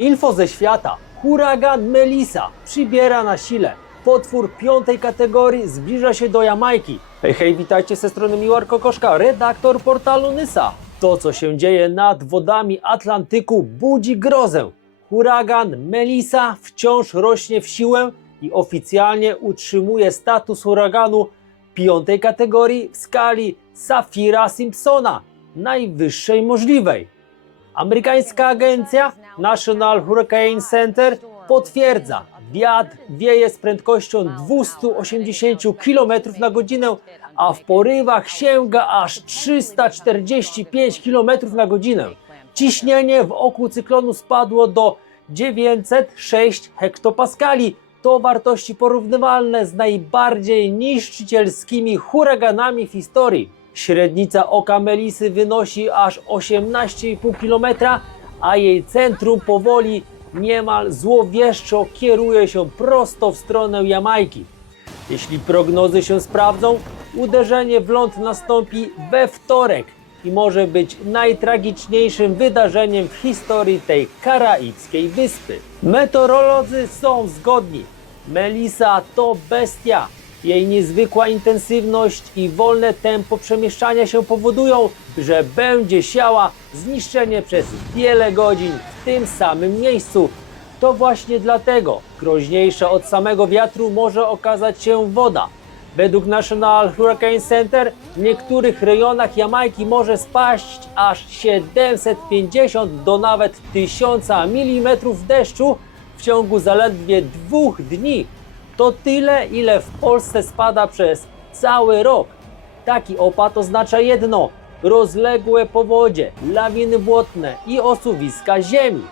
Info ze świata. Huragan Melissa przybiera na sile. Potwór piątej kategorii zbliża się do Jamajki. Hej, hej, witajcie ze strony Miłar Kokoszka, redaktor portalu Nysa. To, co się dzieje nad wodami Atlantyku, budzi grozę. Huragan Melissa wciąż rośnie w siłę i oficjalnie utrzymuje status huraganu piątej kategorii w skali Safira Simpsona, najwyższej możliwej. Amerykańska agencja National Hurricane Center potwierdza, wiatr wieje z prędkością 280 km na godzinę, a w porywach sięga aż 345 km na godzinę. Ciśnienie wokół cyklonu spadło do 906 hektopaskali. To wartości porównywalne z najbardziej niszczycielskimi huraganami w historii. Średnica oka Melisy wynosi aż 18,5 km, a jej centrum powoli niemal złowieszczo kieruje się prosto w stronę Jamajki. Jeśli prognozy się sprawdzą, uderzenie w ląd nastąpi we wtorek i może być najtragiczniejszym wydarzeniem w historii tej karaibskiej wyspy. Meteorolodzy są zgodni. Melisa to bestia. Jej niezwykła intensywność i wolne tempo przemieszczania się powodują, że będzie siała zniszczenie przez wiele godzin w tym samym miejscu. To właśnie dlatego groźniejsza od samego wiatru może okazać się woda. Według National Hurricane Center w niektórych rejonach Jamajki może spaść aż 750 do nawet 1000 mm deszczu w ciągu zaledwie dwóch dni. To tyle, ile w Polsce spada przez cały rok. Taki opad oznacza jedno: rozległe powodzie, lawiny błotne i osuwiska ziemi.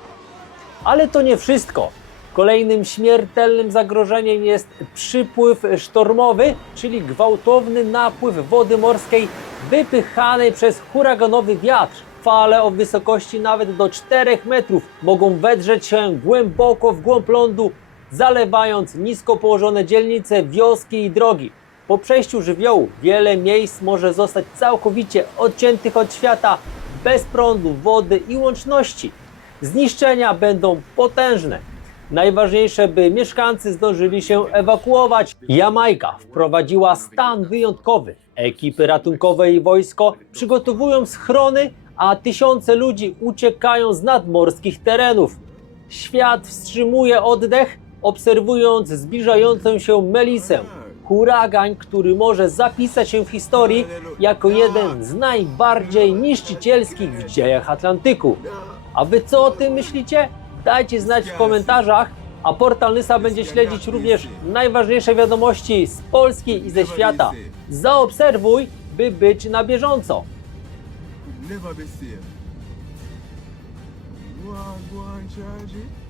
Ale to nie wszystko. Kolejnym śmiertelnym zagrożeniem jest przypływ sztormowy, czyli gwałtowny napływ wody morskiej wypychanej przez huraganowy wiatr. Fale o wysokości nawet do 4 metrów mogą wedrzeć się głęboko w głąb lądu, zalewając nisko położone dzielnice, wioski i drogi. Po przejściu żywiołu wiele miejsc może zostać całkowicie odciętych od świata, bez prądu, wody i łączności. Zniszczenia będą potężne. Najważniejsze, by mieszkańcy zdążyli się ewakuować. Jamajka wprowadziła stan wyjątkowy. Ekipy ratunkowe i wojsko przygotowują schrony, a tysiące ludzi uciekają z nadmorskich terenów. Świat wstrzymuje oddech, obserwując zbliżającą się Melisę. Huragan, który może zapisać się w historii jako jeden z najbardziej niszczycielskich w dziejach Atlantyku. A wy co o tym myślicie? Dajcie znać w komentarzach, a portal Nysa będzie śledzić również najważniejsze wiadomości z Polski i ze świata. Zaobserwuj, by być na bieżąco. Never be charge it.